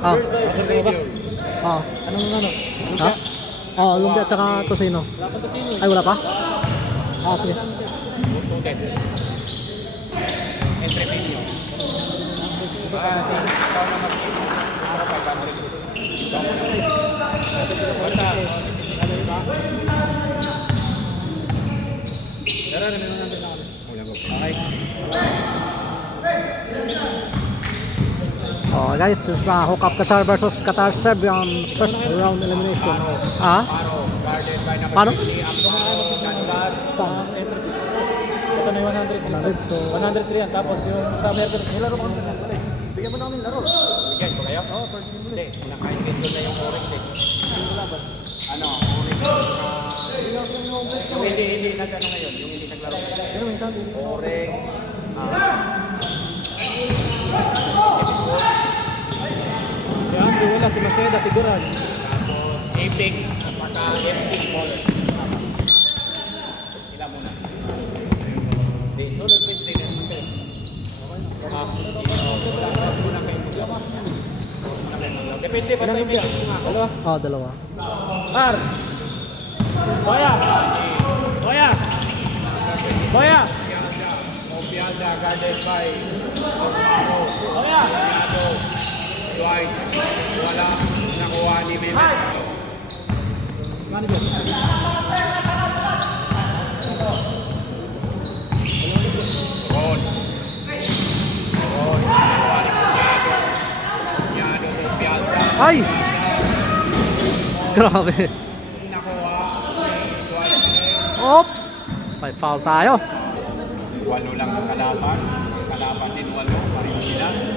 Ah. Radio. Ah. Anong ano? Ha? Oh, lumpia at saka tosino. Ay, wala pa? Ah, sige. Tutet. Entrepreneur. Ikaw na para pagkamali. Basta. Tara, namin natin ako. Okay. Oh, guys, this is Hook-Up Qatar versus Qatar Serbian first round elimination. Ah? Paro. Guarded by number Paano? 50. Canvas. Saan? Ito na yung 100. 100, so 103 yan. Tapos yung sa American, nilaro mo kami sa Netflix. Bigyan mo na kami laro. Bigyan ko kayo? Oo, first game. Hindi, naka-schedule na yung Oryx eh. Ano, Oryx. Yung hindi nag-ano ngayon, yung hindi naglaro. Oryx. yan, wala si Maceda, siguran. Tapos Apex, at saka FC Baller. Ilan muna? Hindi, solid Wednesday na naman kayo. Wala muna kayong maglawa. Depende pa sa yung dalawa? Oh, dalawa. Par! Boya! Boya! Boya! Opiada guarded by Boya! Dwight. Wala nakuha ni Mehmet. Ron. Nakuha ni Punyado. Punyado, Opiada. Ay! Grabe. Nakuha ni Dwight. Oops! May foul tayo. Walo lang ang kalaban. Ang kalaban din walo. Pareho sila.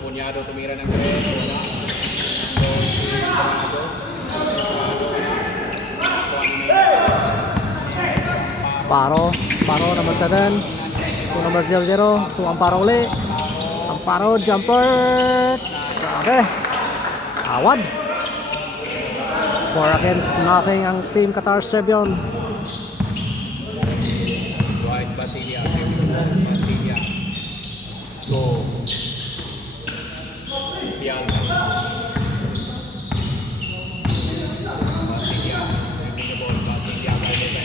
Punyado tumira ng tres. Paro number 7. To number 00. To Amparo uli. Amparo jumpers. Grabe. Awad. 4 against nothing ang team Qatar Serbian. Dwight Basilia. Basilia. Go. Pial. Basilia. Basilia. Basilia. Basilia.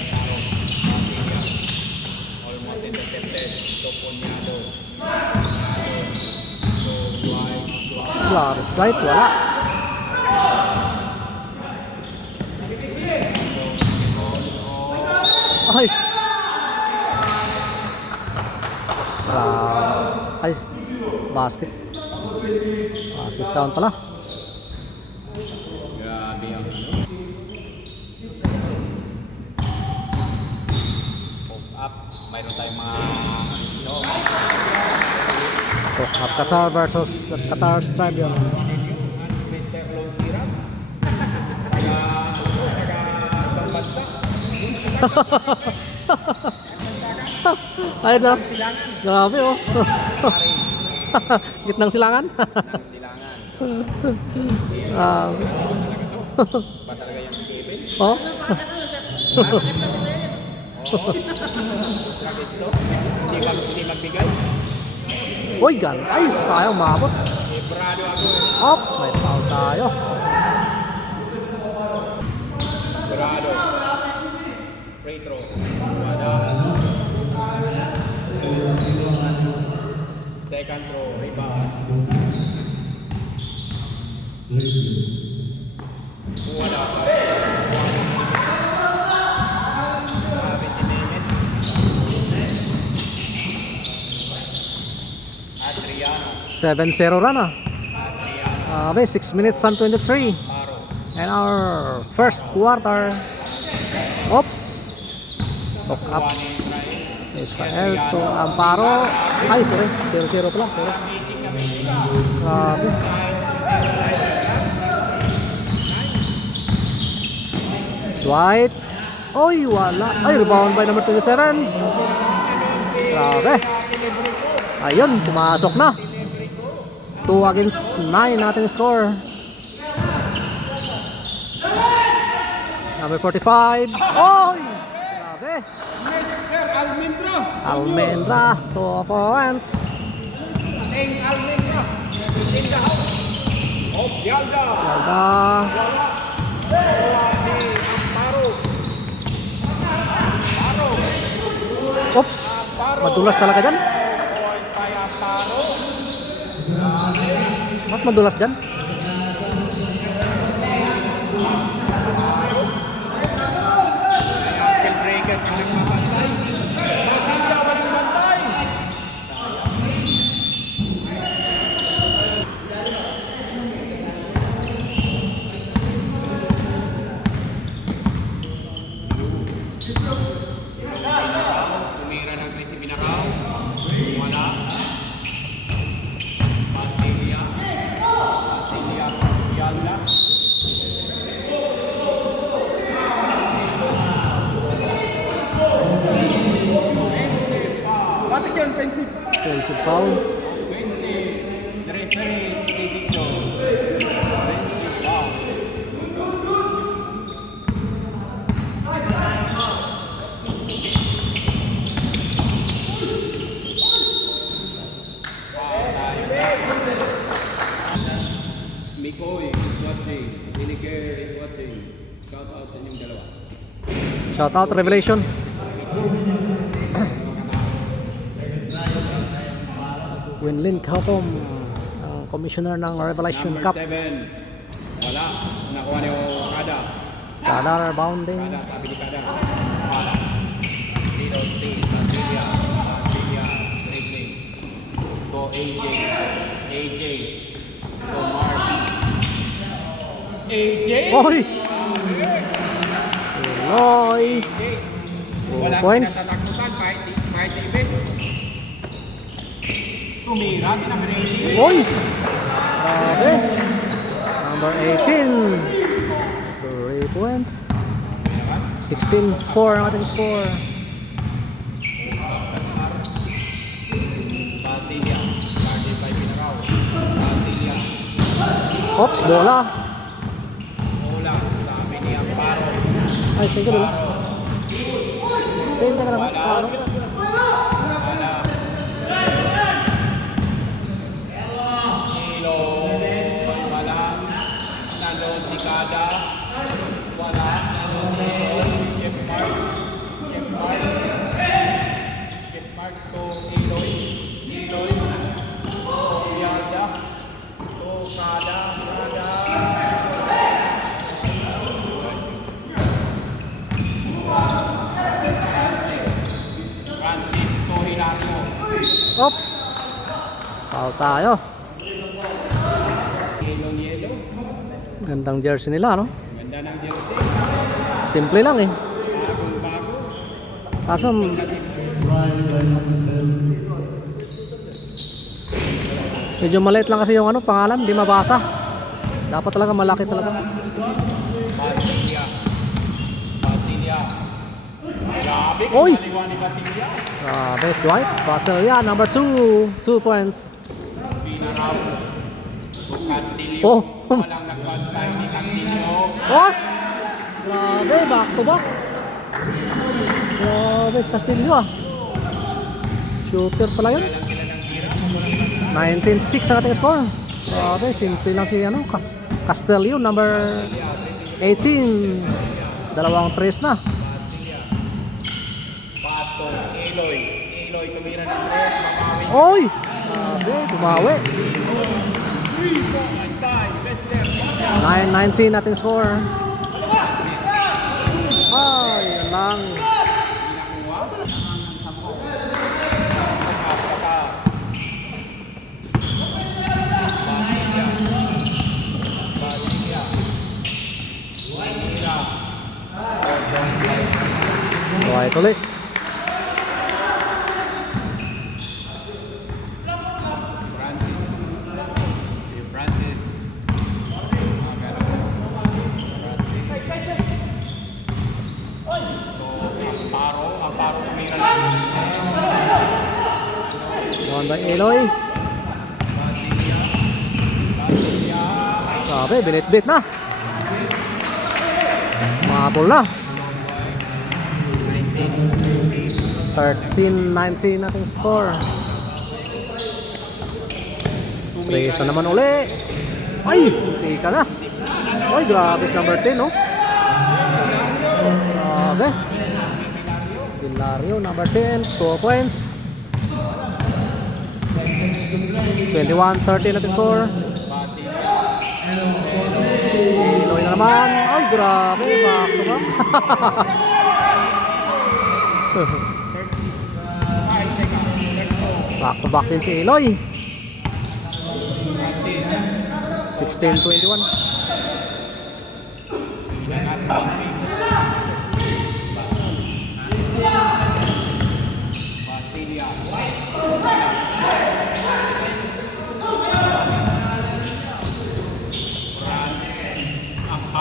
Almost intercepted. Toponyado. So, Dwight. Right, wala. Ay. Ay. Basket. Basket down pala. Grabe ang Hook up. Mayroon tayong mga Hook-Up Qatar versus Qatar Serbian. Mr. Lon Siras. Taga bansa. Ayun na. Grabe oh. Gitnang silangan. Ng silangan. Ba talaga yung si Kevin? Oh. Oo. Kagisto. Hindi magbigay. Uy, gan. Ay, sayang maabot. Librado ako. Ops, may foul tayo. Librado. Free throw. Wada. Second throw. Rebound. Wala. Grabe si Mehmet. Adriano. 7-0 run ah. Abe, 6 minutes and 23. Paro. And our first quarter. Oops. Hook up. Israel to Amparo. Ay, sorry. 0-0 pala. Sorry. Grabe. Dwight. Oy, wala. Ay, rebound by number 27. Grabe. Ayun, pumasok na. 2 against 9 natin score. Number 45. Oy! Grabe. Mr. Almendra. Almendra, 2 points. Ating Almendra. In the house. Of Yalda. Yalda. Ni Amparo. Amparo. Oops. Madulas talaga dyan. Point by Amparo. Mas madulas dyan. Ankle breaker. Walang mabantay. Basilia walang bantay. Tumira ng 13 Binakaw. Wala. Basilia. Basilia. Yalda. Bakit yan, Pensip? Offensive foul. The referee's decision. Pensip, wow. Mikoy is watching. Iniker is watching. Shout out sa inyong dalawa. Shout out Revelation. Winlin Kautom, ang commissioner ng Revelation Number Cup. 7. Wala. Nakuha ni Okada. Kada rebounding. Kada, sabi ni Kada. Wala. Dito, Steve. Basilia. Basilia. Dribbling. Go AJ. AJ. Go Mark. AJ. Oy! Iloy! Walang Points. kinatatakutan kahit si Ibis. Tumira si number 18. Oy! Grabe! Number 18. 3 points. 16-4 ang ating score. Basilia. Guarded by Pinaraw. Basilia. Oops, bola. Olas. Sabi ni Amparo. Ay, sige na. Teka na. Wala. Kilo. Wala. Nandun si Kada. Wala. Jeff Mark. Jeff Mark. Jeff Mark to Iloy. Iloy. To Yalda. To Kada. Kada. Francisco Hilario. Oops! Foul tayo. Yellow. Gandang jersey nila, no? Ganda ng jersey. Simple lang eh. Bagong-bago. Kaso, medyo maliit lang kasi yung ano, pangalan, di mabasa. Dapat talaga malaki talaga. Basilia. Basilia. Grabe. Oy! Kaliwa ni Basilia. Best Dwight. Basilia, number 2. 2 points. Pinaraw. Castillo. Oh. Walang nagpantay ni Castillo. Oh! Grabe, back to back. Grabe, Castillo ah. Shooter pala yun. Walang sila ng tira. 19-6 ang ating score. Grabe, simple lang si ano, Castillo, number 18. Dalawang tres na. Pato. Iloy. Iloy tumira ng tres. Makawi. Oy! Grabe, bumawi. 3.5. Bester. 9-19 natin score. Ay, yan lang. Nakuha. Kapata. Basilia. Basilia. Manira. Dwight ulit. Francis. Si Francis. Ang paro tumira lang. Doon by Eloy. Sabi, binit-bit na. Mabol na. 13-19 nating score. Trace na naman uli. Ay, hindi ka na. Ay, grabe number 10, no? Grabe. Hilario, number 10, 2 points. 21-13 natin score. Iloy na naman. Ay, grabe. Back to back. Back to back din si Iloy. 16-21.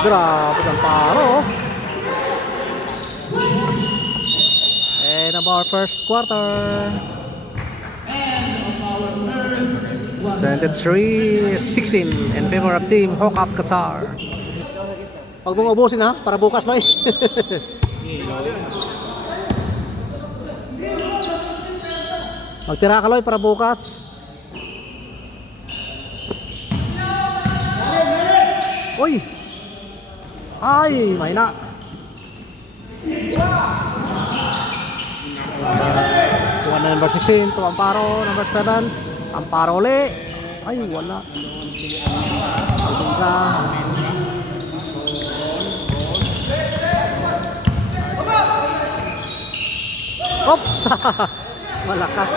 Grabe ang paro. And of our first quarter. 23-16 in favor of Team Hawk Up Qatar. Huwag mong ubusin ha, para bukas Loy. Magtira ka Loy para bukas. Uy! Ay, mahina. Tuwan na number 16, to Amparo, number 7. Amparo uli. Ay, wala. Alvinga. Oops! Malakas.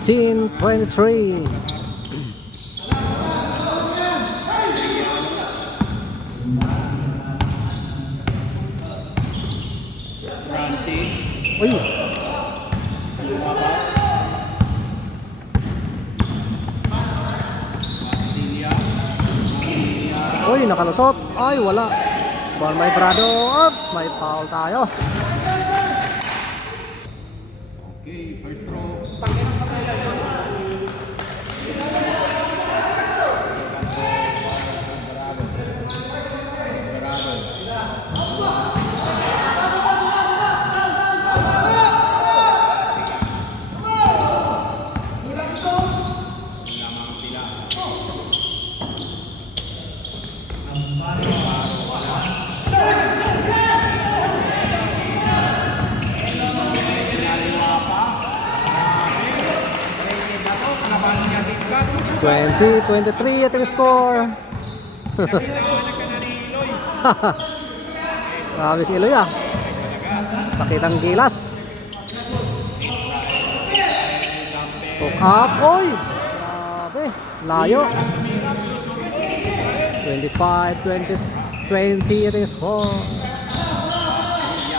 Team 23. Uy. Uy, nakalusot. Ay, wala. Ball by Brado. Oops, may foul tayo. Okay, first throw. Twenty 23 at yung score. Grabe si Iloy ah. Pakitang gilas. Hook up. Oy! Grabe. Layo. 25, 20 at yung score.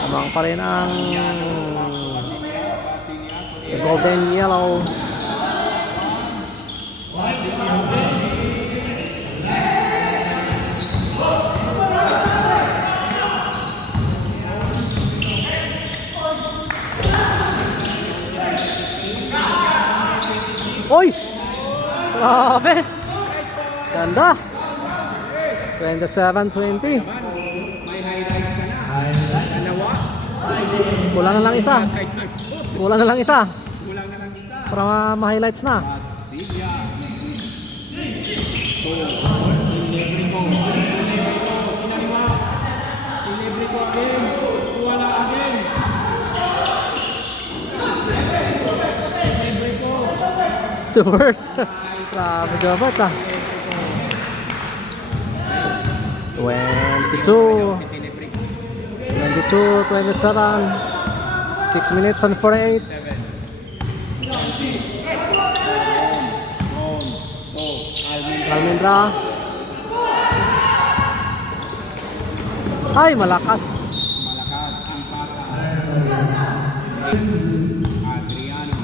Tamang pa rin ang golden yellow. Oy! Grabe! Ganda! 27-20. Kulang na lang isa. Kulang na lang isa. Para ma-highlights na. Jobert. Grabe Jobert ah. 22. 22-27. 6 minutes and 48. 7. On. To. Almendra. Ay, malakas. Malakas ang pasa. Adriano.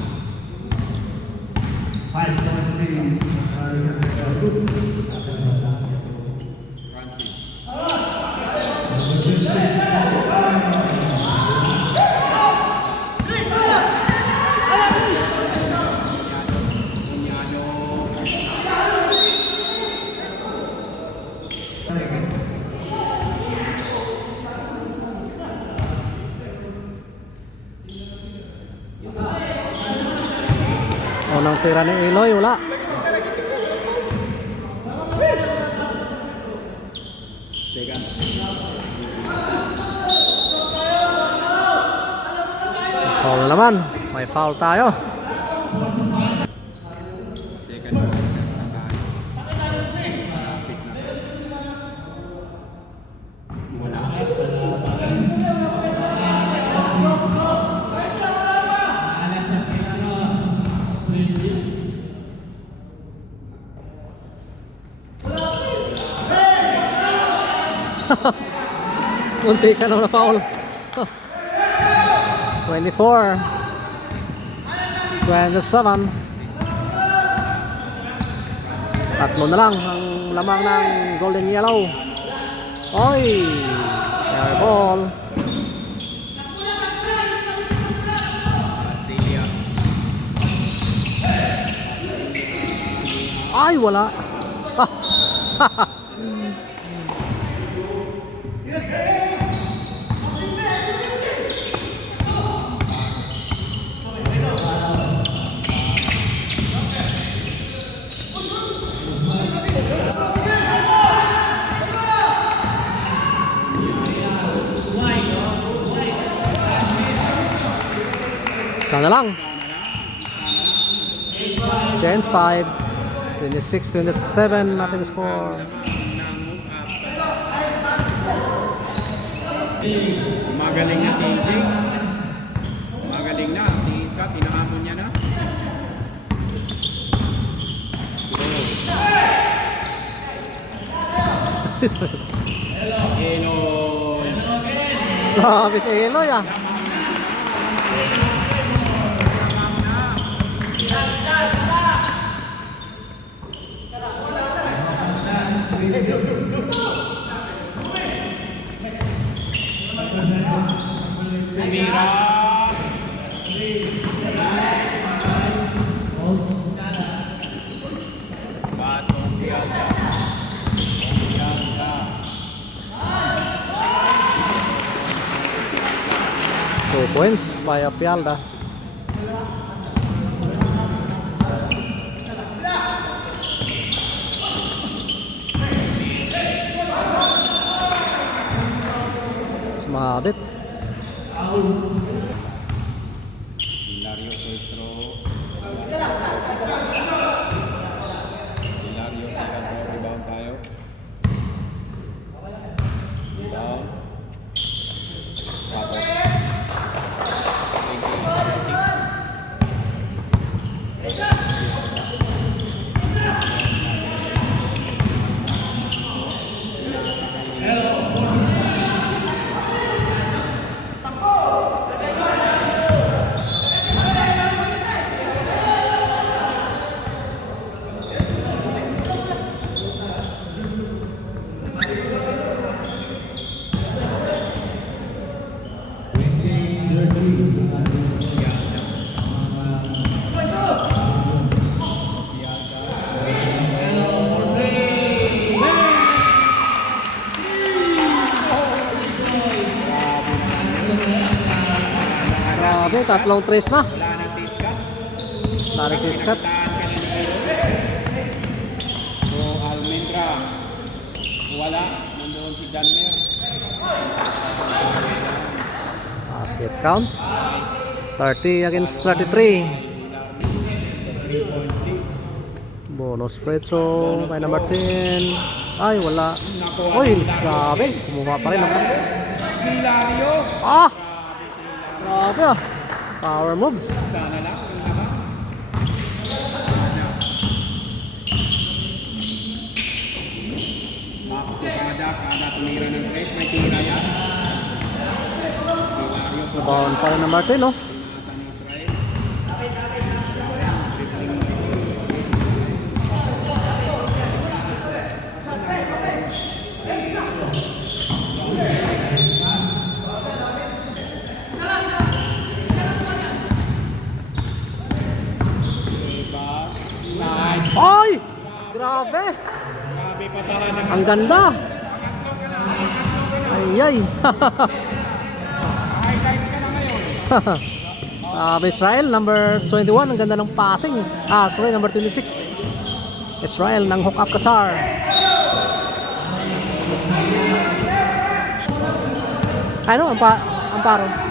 Francis. Unang tira ni Iloy, wala. Second. Foul naman. May foul tayo. Second. Wala. Munti ka na foul. 24. 27. Tatlo na lang ang lamang ng golden yellow. Oy! Air ball. Celia. Ay, wala. Sana lang. Change 5. 26-27 natin score. Magaling na si Jing. Magaling na. Si Scott, inahamon niya na. Hello. Grabe si Eloy ah. Mira. Bastong Fialda. Fialda. 2 points by Apialda. Sumabit. Hilario Castro. Hilario second ball rebound tayo. Rebound. Pasok. Grabe, tatlong trace na. Wala na si Scott. Lari si Scott. So, Almendra. Wala. Nandoon si Danmer. Basket count. 30 against 33. Bonus spread so kay number 10. Ay, wala. Uy, grabe. Kumuha pa rin naman. si Hilario. Ah! Grabe ah. Power moves. Sana lang. Yung haba. Kada tumira ng 3. May tira yan. Hilario po. Rebound pa rin ng Martin, no? Pinasa ni Israel. Tripling mo. Nice. Ay! Grabe! Grabe pasahan ng Ang ganda! Ay, ay! highlights ka na ngayon. Israel, number 21. Ang ganda ng passing. Sorry, number 26. Israel ng hook up Qatar. Ano? Amparo.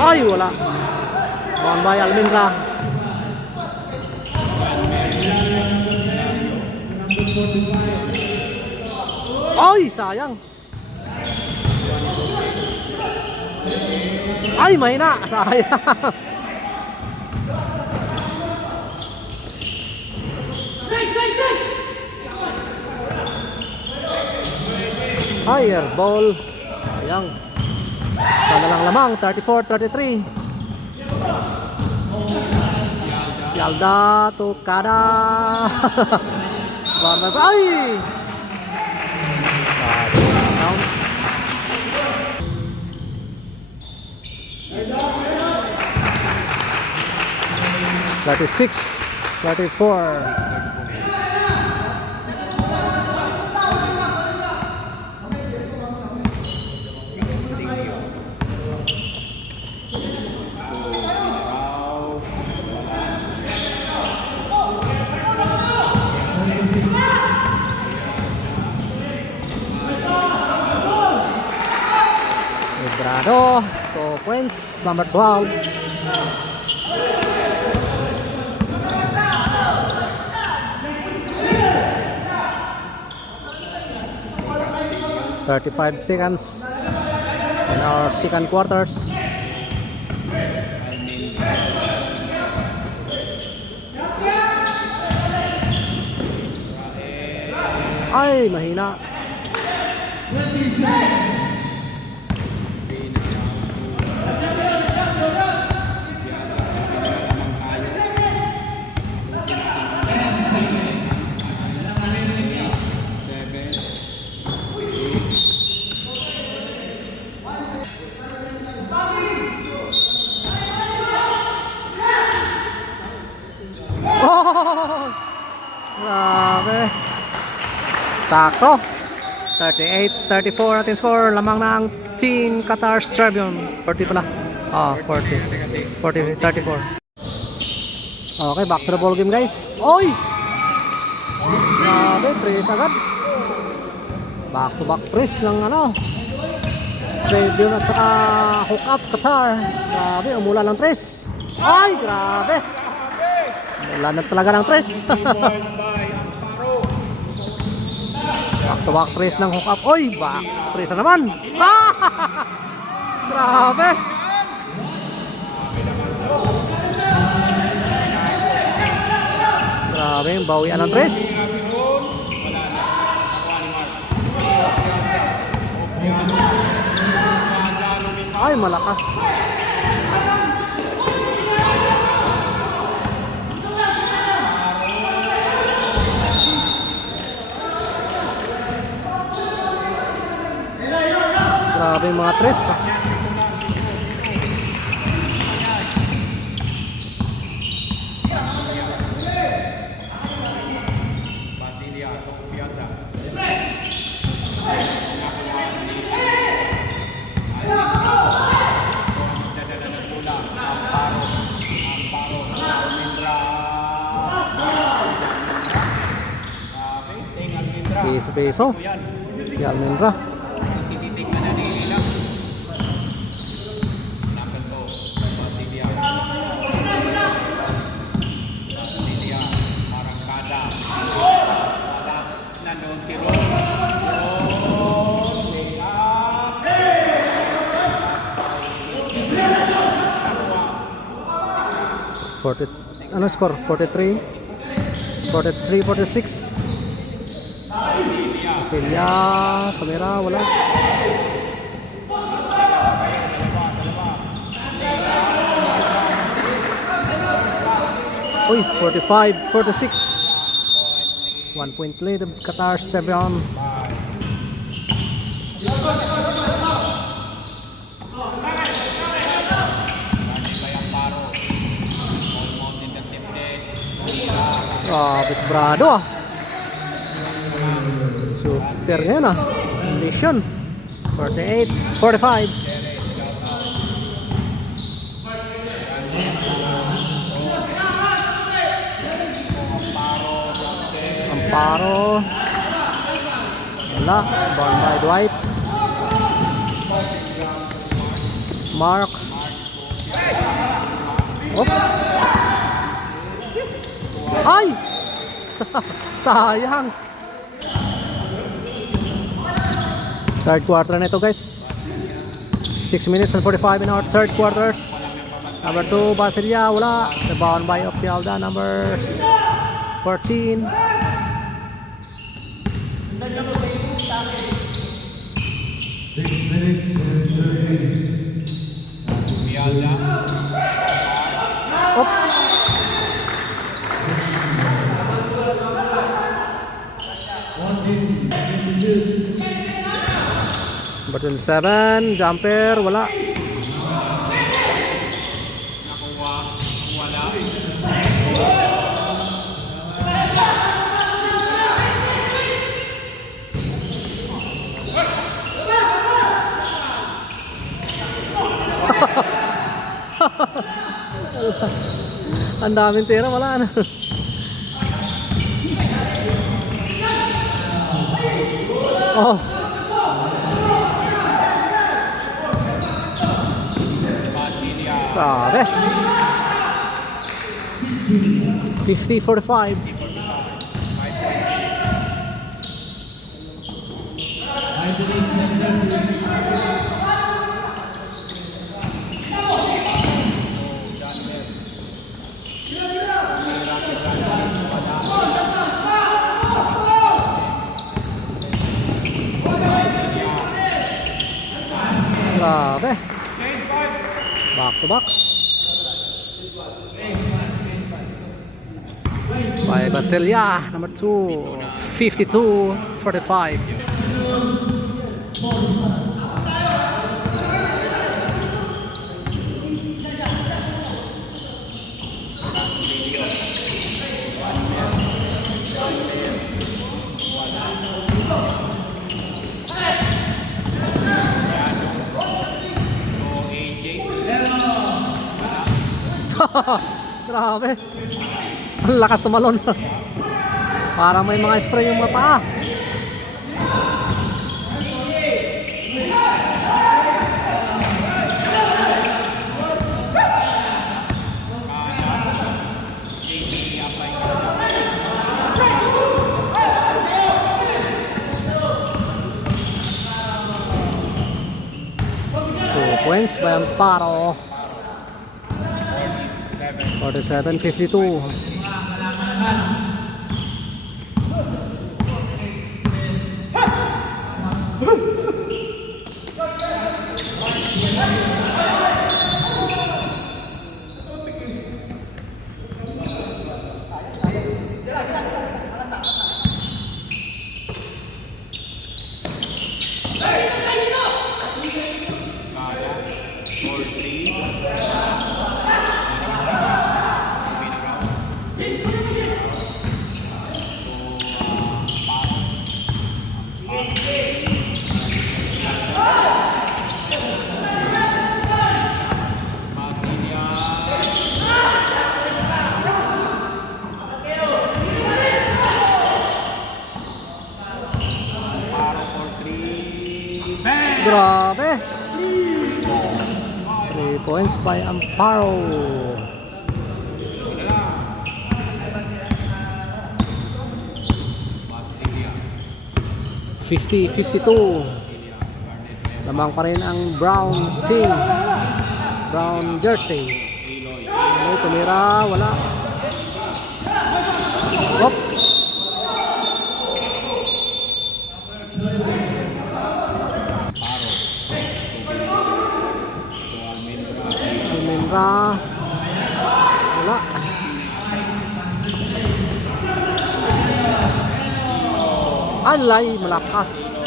Ay, wala. Bawang bay, Almendra. Ay, sayang. Ay, mahina. Sayang. Ay, airball. Sayang. Sana lang lamang, 34-33. Yalda to Kada. Ay! Down. $36, $34. Brado, 2 points, number 12. $35 seconds in our second quarters. Ay, mahina. Oh! Grabe. Sakto. 38-34 natin score. Lamang ng Team Qatar Tribune. 40 pala. 40. 34. Okay, back to the ball game, guys. Oy! Grabe, press agad. Back to back press ng Tribune at saka hook up Qatar. Grabe, umula ng tres. Ay, grabe. Wala na talaga ng tres. Back to back tres ng hook up. Oy, back tres na naman. Grabe. Grabe yung bawian ng tres. Ay, malakas. Grabe yung mga tres. Peso. Si Almendra. Tinitingnan na nila. Number 2, Basilia. 40, ano score? 43, 43, 46. Silya, kamera, wala. Uy, 45, 46. 1 point lead of Qatar 7. Almost intercepted. Grabe si Brado ah. Super ngayon ah. Mission. 48, 45. Amparo. Wala. Bound by Dwight. Mark. Oops. Ay! Sayang. Third quarter na ito guys. 6 minutes and 45 in our third quarters. Number 2, Basilia, wala. Rebound by Opialda, number 14. Pialda. Oops. Number 27, jumper, wala. Nakuha. Wala. Ang daming tira, wala na. Oh, Basilia. grabe. 50-45. Grabe. Back to back. By Basilia, number 2, 52-45. Grabe. Ang lakas tumalon. Parang may mga spray yung mga paa. Two points by Amparo. 47-52. Grabe. 3 points by Amparo. Basilia. 50-52. Lamang pa rin ang brown team. Brown jersey. Number tumira, wala. Oops. Tumira. Wala. Alay, malakas.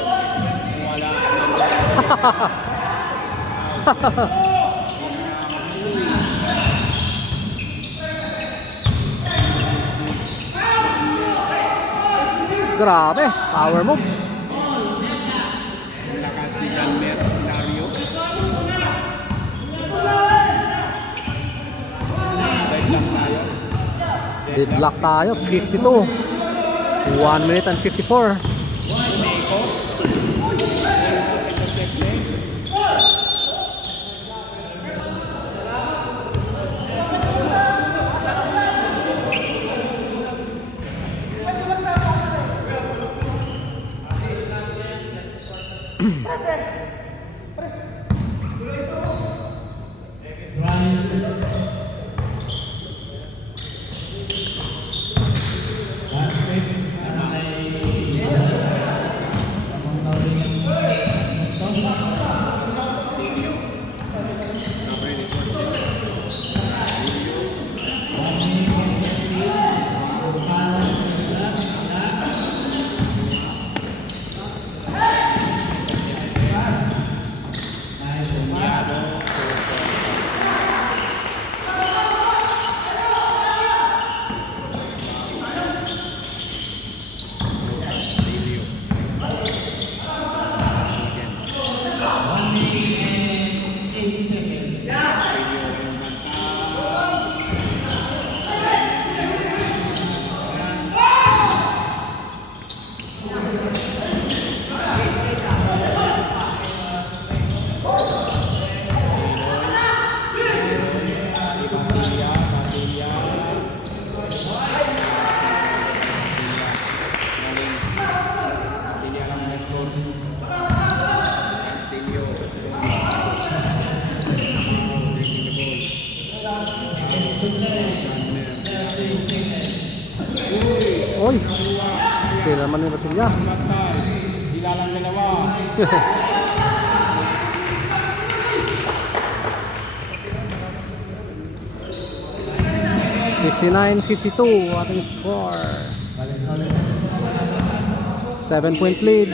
Grabe, power moves. Ang lakas ni Janmer Dario. Deadlock tayo, 52. 1 minute and 54. Oy, still naman ni Brasilia. Sila lang dalawa. 59-52 ating score. 7-point lead.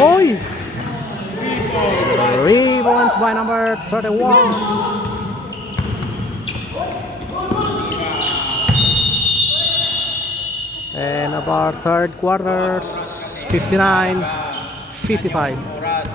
Oy! Rebounds by number 31. And about third quarter, 59-55. Oras.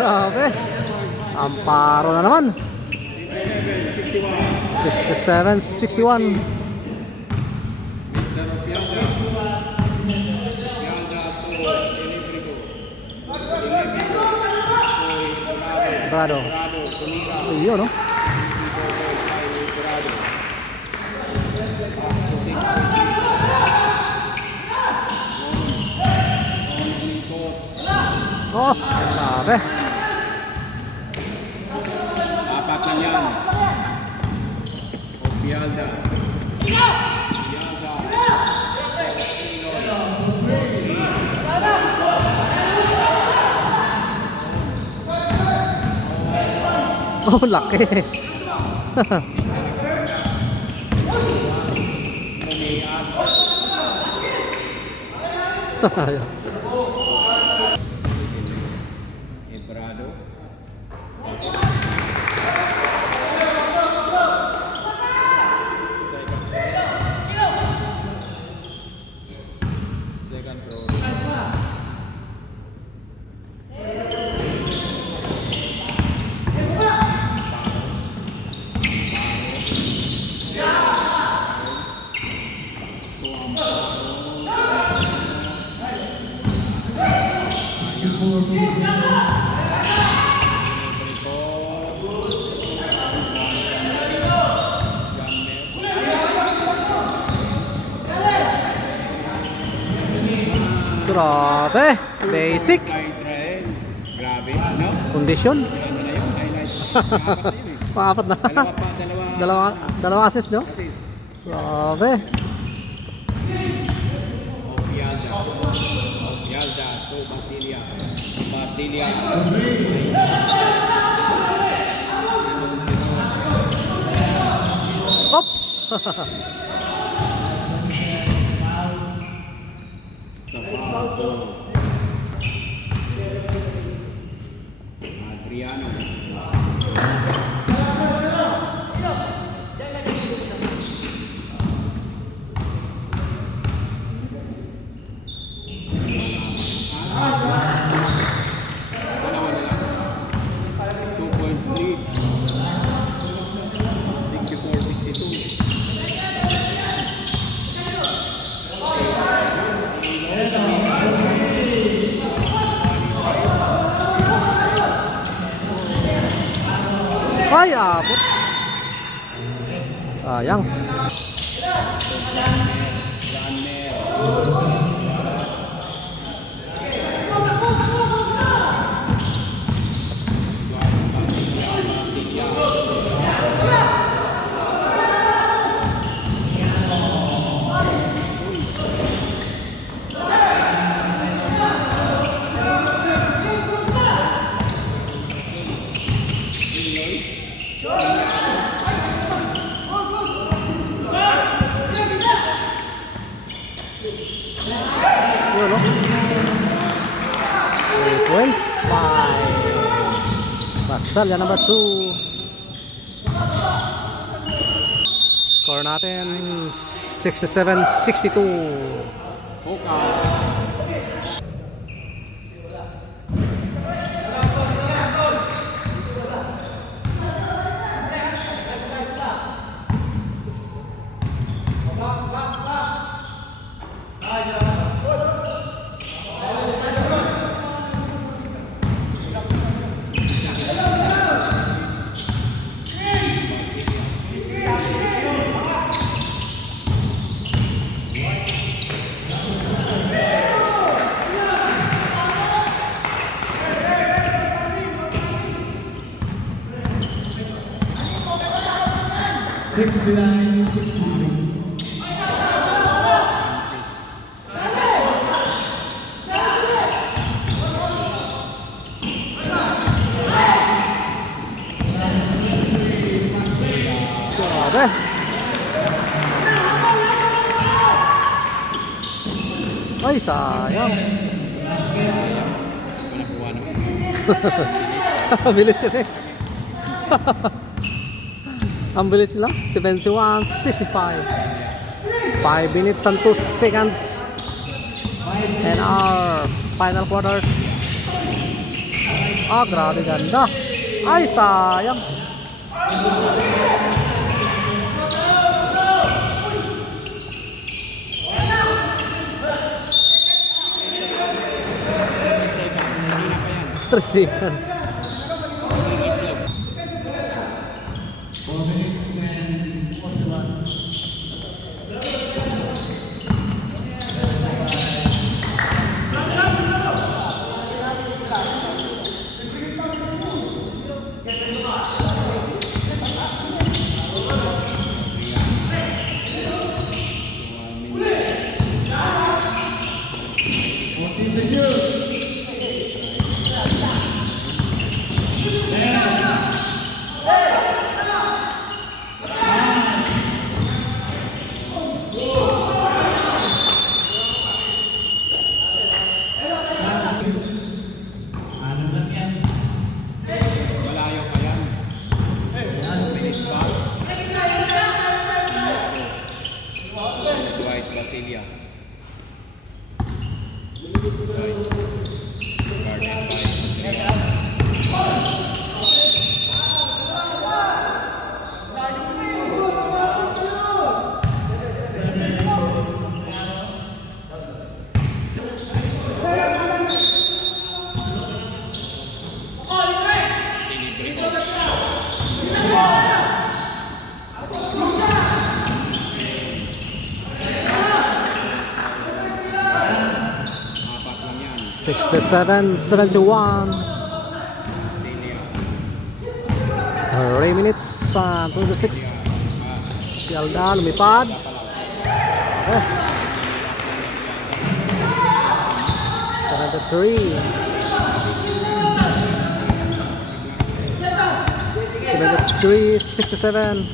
Grabe. Amparo na naman. 67-61. Brado. Iyo, no? Oh, grabe. Apat na yan. Opialda. Opialda. Oh, laki. Sayang. Ebrado. Second throw. Grabe. Basic. Kay Israel. Grabe, no? Condition. Ano na yun? Highlights. Apat na yun eh. Pangapat na. Dalawa pa, dalawa. Dalawa assist, no? Assist. Grabe. Opialda. Opialda to Basilia. Basilia. Op! Zavaldo. Adriano. Dalawa na lang. 2-point lead. 64-62. Ay, abot. Sayang. Yun, no? Sequence 5. Basalya number 2. Score natin 67-62. Hoka. Grabe. Ay, sayang. Panakuha naman. Bilis yun eh. Ang bilis nila. 71-65. 5 minutes and 2 seconds. And our final quarters. Ah, grabe ganda. Ay, sayang. Three seconds. 67-71. 3 minutes to the 6. Pialda lumipad. Okay. 73. 67.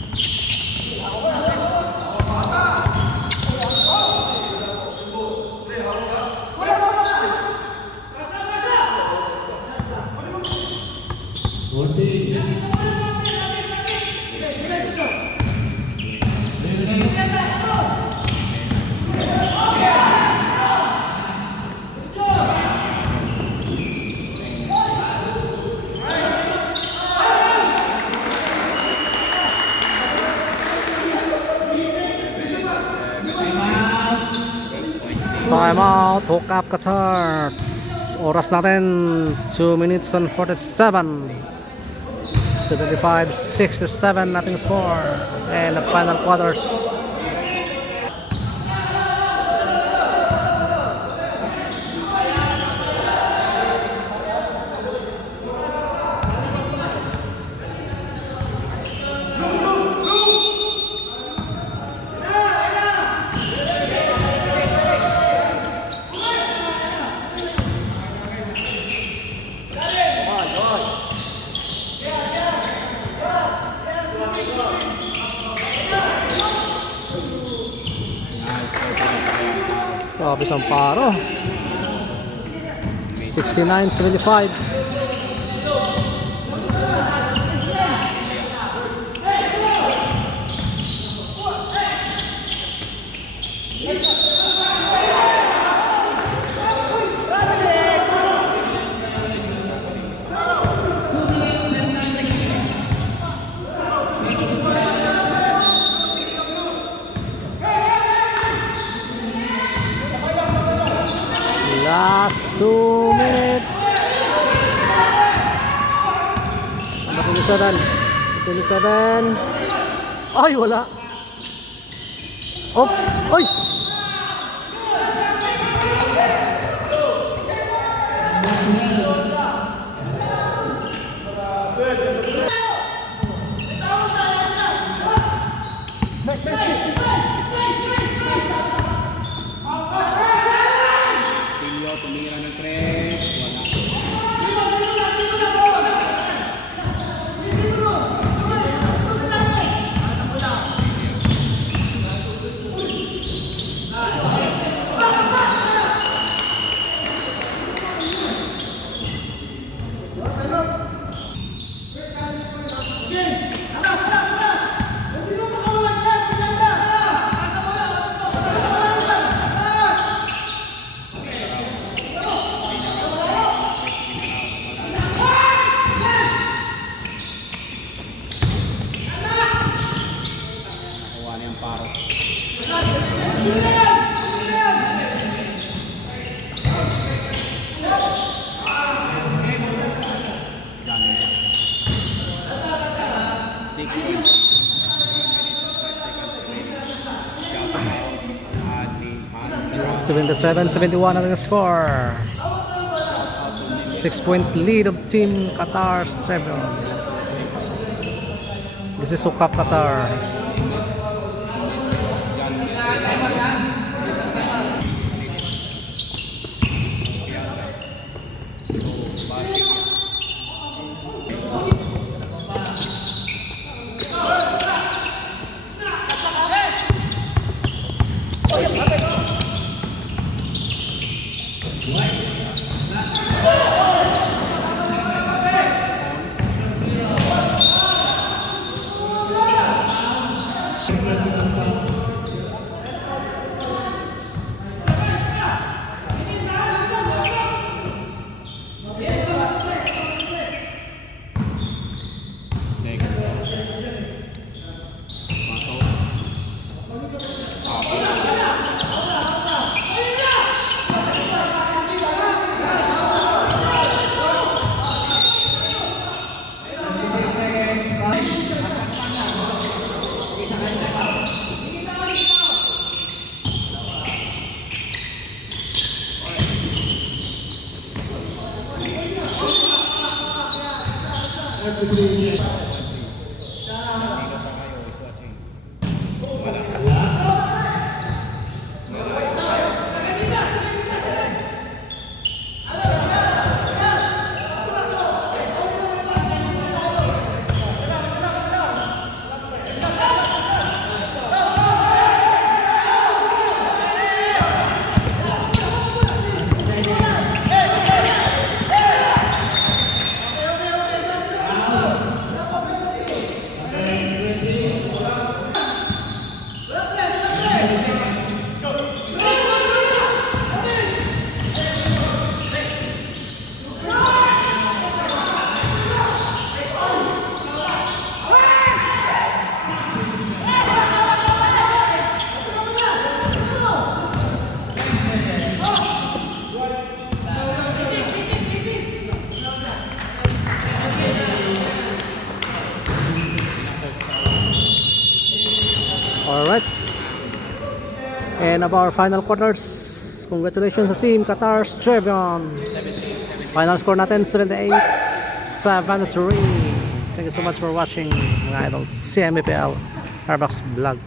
Time out, hook up Qatar. Oras natin 2 minutes and 47. 75-67 nating score. And the final quarters. Grabe sa paro. 69-75. Last 2 minutes. Number 27. 27. Ay, wala. Oops. Ay! Tilio tumira ng 3. Wala. Nakuha niya ang paro. Done. 6 points. 77-71 nating score. 6-point lead of Team Qatar 7. This is Hook Up Qatar. Alright. And of our final quarters, congratulations sa team Qatar's champion. Final score natin 78-73. Thank you so much for watching mga idols. CMPL Starbucks Vlog.